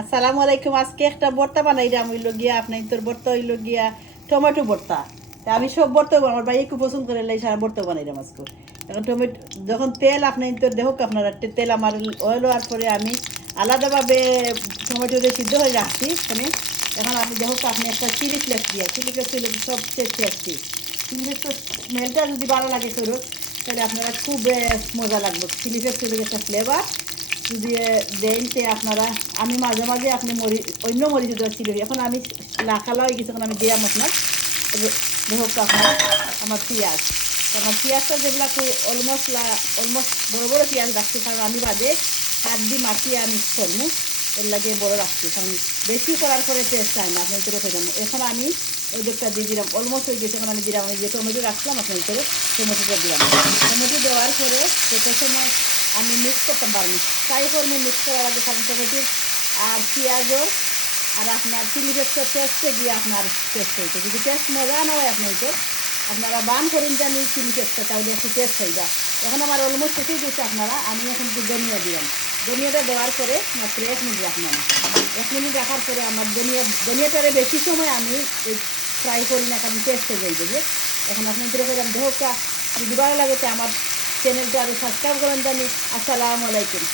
আসসালামু আলাইকুম। আজকে একটা ভর্তা বানাইলাম, হইল গিয়া আপনার তোর ভর্তা হইল গিয়া টমেটো ভর্তা। তা আমি সব ভর্তা আমার ভাই একটু পছন্দ করে লাই সারা ভর্তা বানাইলাম আজকে। এখন টমেটো যখন তেল আপনার তোর দেখুক আপনারা তেল আমার অয়েল হওয়ার পরে আমি আলাদাভাবে টমেটো দিয়ে সিদ্ধ হয়ে রাখছি এখানে। এখন আপনি দেখুক আপনি একটা চিলি ফ্লেক্স দিয়া, চিলি ফ্লেক্স হইলে সব টেস্টি। চিলি ফ্লেক্স স্মেলটা যদি ভালো লাগে করুক তাহলে আপনারা খুব মজা লাগবে। চিলি ফ্লেক্স হইলে একটা ফ্লেভার যদি দেন সে আপনারা, আমি মাঝে মাঝে আপনি অন্য মরিচ দেওয়া ছিল। এখন আমি লাখালা হয়ে গেছে, এখন আমি দিলাম আপনার দেখো আপনার আমার পেঁয়াজ। আমার পেঁয়াজটা যেগুলা অলমোস্ট অলমোস্ট বড় বড় পেঁয়াজ রাখছি, কারণ আমি বাদে হাত দিয়ে মাখিয়ে আমি করবো, এর লাগে বড় রাখছি, কারণ বেশি করার পরে টেস্ট চাই না আপনার ভিতরে খেলাম। এখন আমি ওই দিকটা দিয়ে দিলাম, অলমোস্ট হয়ে গেছে। এখন আমি দিলাম ওই যে টমেটো রাখলাম আপনার ভিতরে, টমেটোটা দিলাম। টমেটো দেওয়ার পরে সেটা সময় আমি মিক্স করতে পারবো, ট্রাই করবো মিক্স করার আগে, কারণ টমেটোর আর পেঁয়াজও আর আপনার চিলি ফ্লেক্সের টেস্টে গিয়ে আপনার টেস্ট হইতে, যদি টেস্ট মজা না হয় আপনার তো আপনারা বান করেন জানি চিলি ফ্লেক্সটা, তাহলে একটু টেস্ট হয়ে যায়। এখন আমার অলমোস্ট শেষেই দিচ্ছে আপনারা, আমি এখন ধনিয়া দিলাম। ধনিয়াটা দেওয়ার পরে মাত্র 1 মিনিট রাখলাম। 1 মিনিট রাখার পরে আমার ধনিয়াটারে বেশি সময় আমি ফ্রাই করি না, কারণ টেস্ট হয়ে যাই যে। এখন আপনার ধরে করলাম দেহটা যদি ভালো লাগে তো আমার চ্যানেলটা আরও সাবস্ক্রাইব করেন জানি। আসসালামু আলাইকুম।